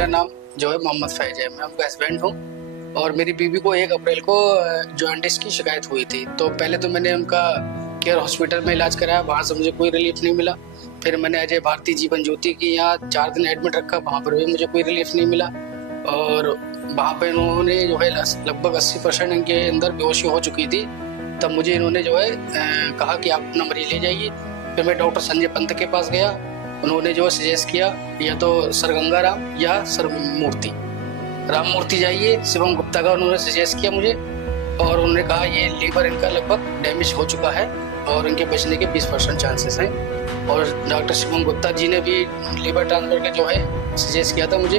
मेरा नाम जो है मोहम्मद फैज है। मैं उनका हस्बैंड हूँ और मेरी बीवी को 1 अप्रैल को जॉन्डिस की शिकायत हुई थी। तो पहले तो मैंने उनका केयर हॉस्पिटल में इलाज कराया, वहाँ से मुझे कोई रिलीफ नहीं मिला। फिर मैंने अजय भारती जीवन ज्योति की यहाँ 4 दिन एडमिट रखा, वहाँ पर भी मुझे कोई रिलीफ नहीं मिला। और वहाँ पर इन्होंने जो है लगभग 80% इनके अंदर बेहोशी हो चुकी थी। तब मुझे इन्होंने जो है कहा कि आप अपना मरीज ले जाइए। फिर मैं डॉक्टर संजय पंत के पास गया। उन्होंने जो सजेस्ट किया या तो सर गंगाराम या सर राम मूर्ति जाइए, शिवम गुप्ता का उन्होंने सजेस्ट किया मुझे। और उन्होंने कहा ये लीवर इनका लगभग डैमेज हो चुका है और इनके बचने के 20% चांसेस हैं। और डॉक्टर शिवम गुप्ता जी ने भी लीवर ट्रांसफर का जो है सजेस्ट किया था मुझे,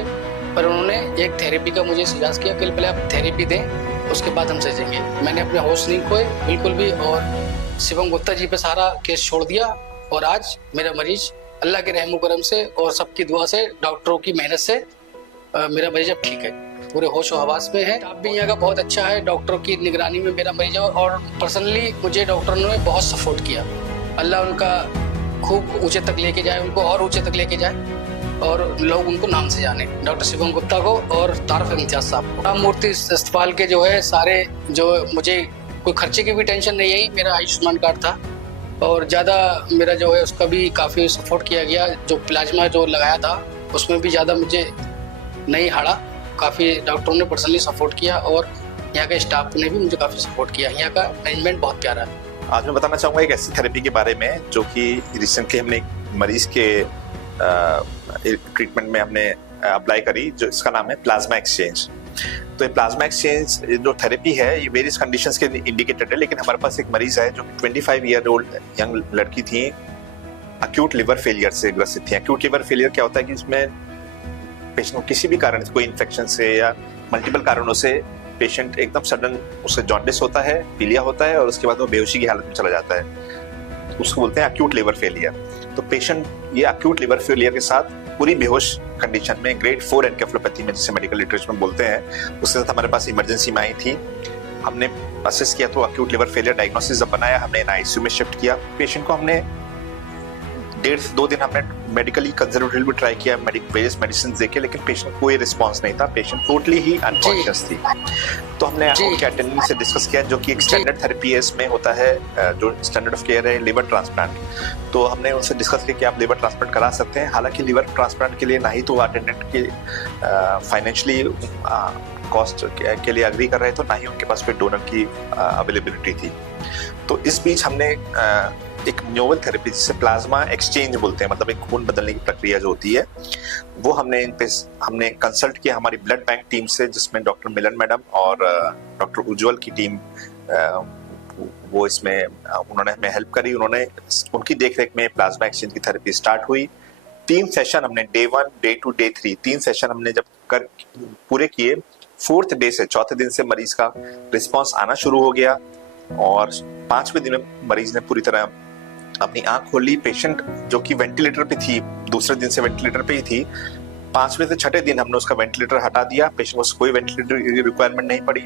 पर उन्होंने एक थेरेपी का मुझे सजेस्ट किया कि पहले आप थेरेपी दें, उसके बाद हम सजेंगे। मैंने अपने होश नहीं खोए बिल्कुल भी और शिवम गुप्ता जी पे सारा केस छोड़ दिया। और आज मेरा मरीज अल्लाह के रहम करम से और सबकी दुआ से, डॉक्टरों की मेहनत से मेरा मरीज अब ठीक है, पूरे होश और हवास में है। स्टाफ भी यहाँ का बहुत अच्छा है, डॉक्टरों की निगरानी में मेरा मरीज है। और पर्सनली मुझे डॉक्टरों ने बहुत सपोर्ट किया। अल्लाह उनका खूब ऊंचे तक लेके जाए, उनको और ऊंचे तक लेके जाए और लोग उनको नाम से जाने, डॉक्टर शिवम गुप्ता को और तारफ इम्तियाज साहब को। राम मूर्ति अस्पताल के जो है सारे, जो मुझे कोई खर्चे की भी टेंशन नहीं आई, मेरा आयुष्मान कार्ड था और ज़्यादा मेरा जो है उसका भी काफ़ी सपोर्ट किया गया। जो प्लाज्मा जो लगाया था उसमें भी ज़्यादा मुझे नहीं हारा, काफ़ी डॉक्टरों ने पर्सनली सपोर्ट किया और यहाँ के स्टाफ ने भी मुझे काफ़ी सपोर्ट किया। यहाँ का मैनेजमेंट बहुत प्यारा है। आज मैं बताना चाहूँगा एक ऐसी थेरेपी के बारे में जो कि रिसेंटली हमने एक मरीज के ट्रीटमेंट में हमने अप्लाई करी, जो इसका नाम है प्लाज्मा एक्सचेंज। तो ये प्लाज्मा एक्सचेंज जो थेरेपी है ये वेरियस कंडीशंस के इंडिकेटेड है, लेकिन हमारे पास एक मरीज है जो 25 ईयर ओल्ड यंग लड़की थी, अक्यूट लिवर फेलियर से ग्रसित थी। अक्यूट लिवर फेलियर क्या होता है कि इसमें पेशेंट को किसी भी कारण से, कोई इन्फेक्शन से या मल्टीपल कारणों से पेशेंट एकदम सडन उसे जॉन्डिस होता है, पीलिया होता है और उसके बाद वो बेहोशी की हालत में चला जाता है। उसको बोलते हैं अक्यूट लिवर फेलियर। तो पेशेंट ये अक्यूट लिवर फेलियर के साथ पूरी बेहोश कंडीशन में ग्रेड 4 एनकेफेलोपैथी में, जिसे मेडिकल लिटरेचर में बोलते हैं, उसके साथ हमारे पास इमरजेंसी में आई थी। हमने असेस किया तो अक्यूट लिवर फेलियर डायग्नोसिस जब बनाया, हमने आईसीयू में शिफ्ट किया। पेशेंट को हमने 1.5 से 2 दिन हमने मेडिकली कंजर्वेटिव भी ट्राई किया, वेरियस मेडिसिन देके, लेकिन पेशेंट कोई रिस्पांस नहीं था, पेशेंट टोटली ही अनकॉन्शियस थी। तो हमने उनके अटेंडेंट से डिस्कस किया, जो कि एक स्टैंडर्ड थेरेपी है, इसमें होता है जो स्टैंडर्ड ऑफ केयर है लिवर ट्रांसप्लांट। तो हमने उनसे डिस्कस किया कि आप लिवर ट्रांसप्लांट करा सकते हैं। हालांकि लिवर ट्रांसप्लांट के लिए ना ही तो अटेंडेंट के फाइनेंशियली कॉस्ट के लिए अग्री कर रहे थे, ना ही उनके पास कोई डोनर की अवेलेबिलिटी थी। तो इस बीच हमने एक नोवेल थेरेपी जिसे प्लाज्मा एक्सचेंज बोलते हैं, मतलब एक खून बदलने की प्रक्रिया जो होती है, वो हमने कंसल्ट किया हमारी ब्लड बैंक टीम से, जिसमें डॉक्टर मिलन मैडम और डॉक्टर उज्जवल की टीम वो इसमें उन्होंने हमें हेल्प करी। उन्होंने उनकी देखरेख में प्लाज्मा एक्सचेंज की थेरेपी स्टार्ट हुई। 3 सेशन हमने डे 1, डे 2, डे 3 3 सेशन हमने जब कर पूरे किए, 4th डे से, चौथे दिन से मरीज का रिस्पॉन्स आना शुरू हो गया और 5वें दिन में मरीज ने पूरी तरह अपनी आंख खोल ली। पेशेंट जो कि वेंटिलेटर पे थी, दूसरे दिन से वेंटिलेटर पे ही थी, 5वें से 6ठे दिन हमने उसका वेंटिलेटर हटा दिया। पेशेंट को कोई वेंटिलेटर की रिक्वायरमेंट नहीं पड़ी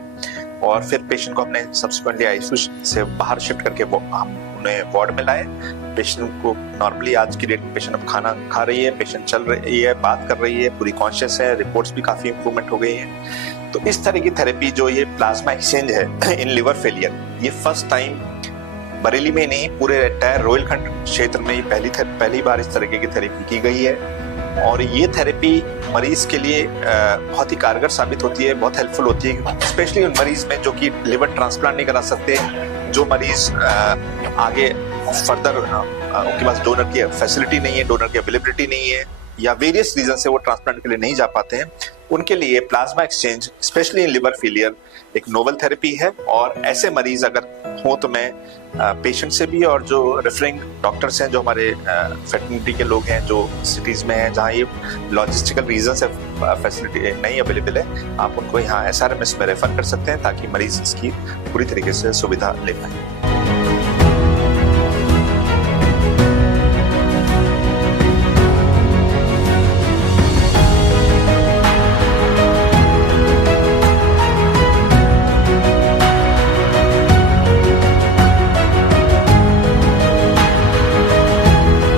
और फिर पेशेंट को हमने सब्सिक्वेंटली आईसीयू से बाहर शिफ्ट करके हम उन्हें वार्ड में लाए। पेशेंट को नॉर्मली आज की डेट में पेशेंट अब खाना खा रही है, पेशेंट चल रही है, बात कर रही है, पूरी कॉन्शियस है, रिपोर्ट्स भी काफी इंप्रूवमेंट हो गई है। तो इस तरह की थेरेपी जो ये प्लाज्मा एक्सचेंज है इन लिवर फेलियर, ये फर्स्ट टाइम बरेली में नहीं, पूरे एंटायर रोहिलखंड क्षेत्र में पहली बार इस तरीके की थेरेपी की गई है। और ये थेरेपी मरीज के लिए बहुत ही कारगर साबित होती है, बहुत हेल्पफुल होती है, स्पेशली उन मरीज में जो कि लिवर ट्रांसप्लांट नहीं करा सकते, जो मरीज आगे फर्दर उनके पास डोनर की फैसिलिटी नहीं है, डोनर की अवेलेबिलिटी नहीं है, या वेरियस रीजन से वो ट्रांसप्लांट के लिए नहीं जा पाते हैं। उनके लिए plasma exchange specially in liver failure एक नोवेल थेरेपी है। और ऐसे मरीज अगर हो तो मैं पेशेंट से भी और जो रेफरिंग डॉक्टर्स हैं, जो हमारे फैटर्निटी के लोग हैं जो सिटीज में हैं जहाँ ये लॉजिस्टिकल रीजन से फैसिलिटी नहीं अवेलेबल है, आप उनको यहाँ SRMS में रेफर कर सकते हैं ताकि मरीज इसकी पूरी तरीके से सुविधा ले पाए।